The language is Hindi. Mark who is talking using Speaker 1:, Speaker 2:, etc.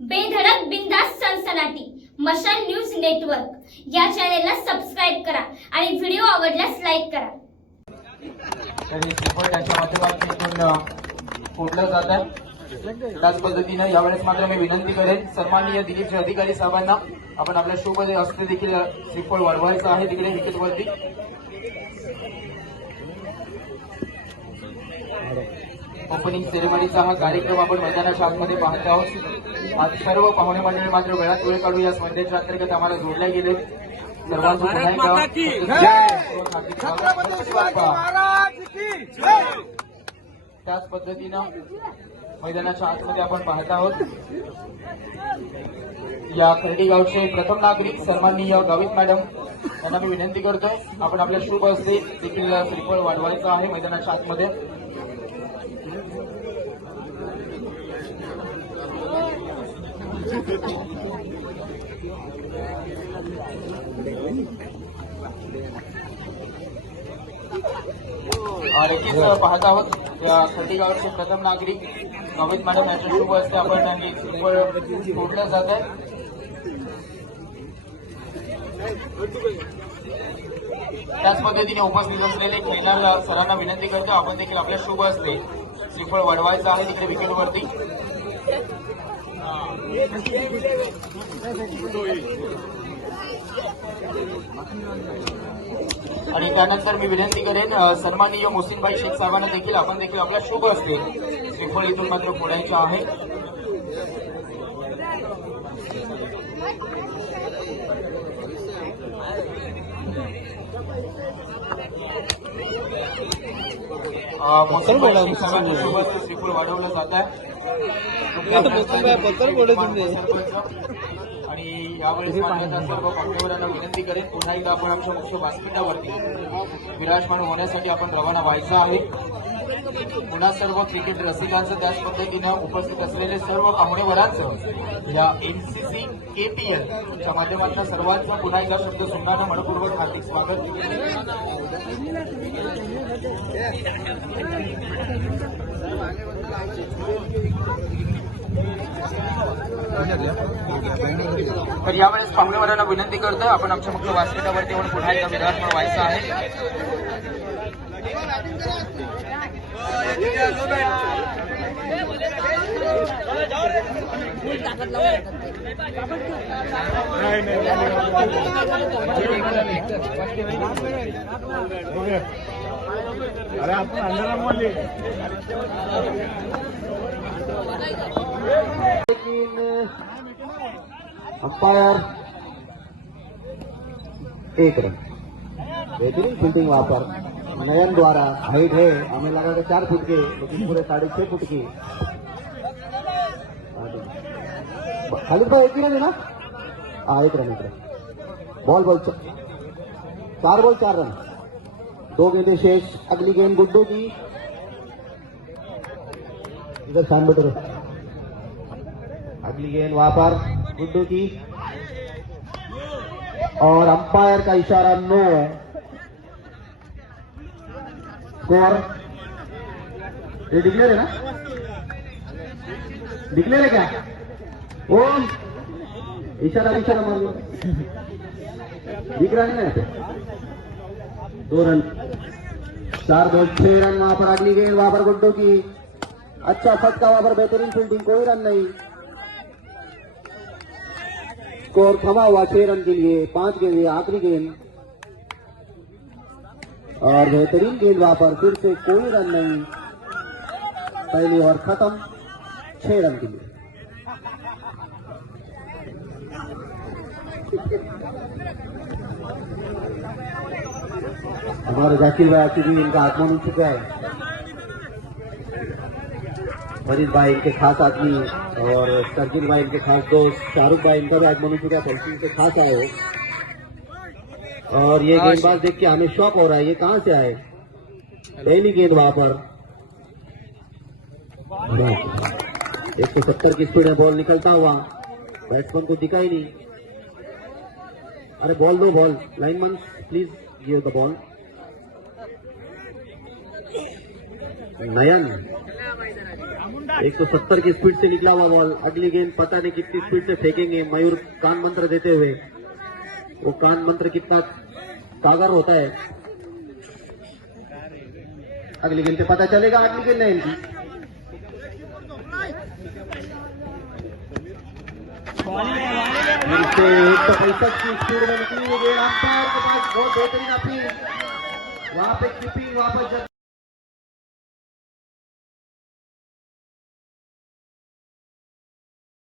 Speaker 1: बेधडक बिंदास सनसनाटी मशाल न्यूज नेटवर्क. या चॅनेलला सबस्क्राईब करा आणि व्हिडिओ आवडल्यास लाईक करा.
Speaker 2: तर श्रीफळ त्यांच्या माध्यमातून फोडलं जात. आहे त्याच पद्धतीनं यावेळेस मात्र मी विनंती करेन सन्माननीय दिलीपचे अधिकारी साहेबांना. आपण आपल्या शो मध्ये असते देखील श्रीफळ वाढवायचं आहे तिकडे विकेटवरती. ओपनिंग सेरेमनीचा हा कार्यक्रम आपण मैदानाच्या आतमध्ये पाहत आहोत. आज सर्व पाहुणे मंडळी मात्र वेळात वेळ काढू या स्पर्धेच्या अंतर्गत आम्हाला जोडल्या गेले. सर्वांचं. त्याच पद्धतीनं मैदानाच्या आतमध्ये आपण पाहत आहोत. या खर्डी गावचे प्रथम नागरिक सन्माननीय गावित मॅडम. यांना मी विनंती करतोय आपण आपल्या शुभ हस्ते देखील श्रीफळ वाढवायचं आहे मैदानाच्या आतमध्ये आणि नक्कीच पाहत आहोत या प्रथम नागरिक नवीन मॅडम यांच्या शुभ असते आपण त्यांनी सोडलं जात आहे. त्याच पद्धतीने उपस्थित असलेले खेळणार सरांना विनंती करतो आपण देखील आपल्या शुभ असते श्रीफळ वाढवायचं आहे तिकडे विकेटवरती आणि त्यानंतर मी विनंती करेन सन्माननीय मोसिनबाई शेख साहेबांना देखील आपण देखील आपल्या शुभ असते. श्रीफळ इथून मात्र फोडायचं आहे. अ, मोसिनबाई शेख साहेबांना शुभ श्रीफळ वाढवलं जात आहे. आणि यावेळेस सर्व पाहुणेवरांना विनंती करेन. पुन्हा एकदा आपण आमच्या मुख्य व्यासपीठावरती विराजमान होण्यासाठी आपण रवाना व्हायचं आहे. पुन्हा सर्व क्रिकेट रसिकांचं त्याच पद्धतीनं उपस्थित असलेले सर्व पाहुणेवरांचं या एमसीसी केपीएल च्या माध्यमातून सर्वांचं पुन्हा एकदा शब्द सुंगानं मनपूर्वक हार्दिक स्वागत. तर यावेळेस विनंती करतोय आपण आमच्या मुख्य व्यासपीठावरती येऊन विराजमान व्हायचं आहे.
Speaker 3: अंपायर एक रन। बेहतरीन फील्डिंग वहाँ पर। नयन द्वारा हाइट है। हमें लगा कि चार फुट के, लेकिन पूरे साढ़े छह फुट की। खालिद भाई, एक ही रन है ना? हाँ एक रन एक रन। बॉल बॉल च- चार बॉल चार रन। दो गेंदे शेष। अगली गेंद गुड्डू की। इधर शान बेटर अगली गेंद वहाँ पर, गुड्डू की। और अंपायर का इशारा नो स्कोर। ये डिक्लेयर है ना? डिक्लेयर है क्या? ओ! इशारा इशारा मार लो दिख रहा है ना दो रन। चार दो, छह रन वहाँ पर अगली गेंद वहाँ पर गुड्डू की। अच्छा फटका वहाँ पर बेहतरीन फील्डिंग कोई रन नहीं। स्कोर थमा हुआ छह रन के लिए, पाँच गेंद ये आखिरी गेंद। और बेहतरीन गेंद वहाँ पर, फिर से कोई रन नहीं। पहली ओवर खत्म, छह रन के लिए। हमारे जाकिर भाई चूँकि इनका आगमन हो चुका है। फरीद भाई इनके खास आदमी और सरजुल भाई इनके खास दोस्त शाहरुख भाई इनका भी आज हो चुका है इनके खास आए हो। और ये गेंदबाज देख के हमें शौक हो रहा है ये कहाँ से आए? पहली गेंद वहाँ पर। एक सौ सत्तर की स्पीड में बॉल निकलता हुआ बैट्समैन को दिखा ही नहीं। अरे बॉल दो बॉल। लाइन मन please give the ball. Nayan. एक सौ सत्तर की स्पीड से निकला हुआ बॉल। अगली गेंद, पता नहीं कितनी स्पीड से फेंकेंगे। मयूर कान मंत्र देते हुए। वो कान मंत्र कितना तागर होता है। अगली गेंद पे पता चलेगा अगली गेंद नहीं इनकी। एक सौ पैंसठ की स्पीड में निकली हुई गेंद। अंपायर के पास बहुत बेहतरीन अपील। वहाँ पे कीपिंग जब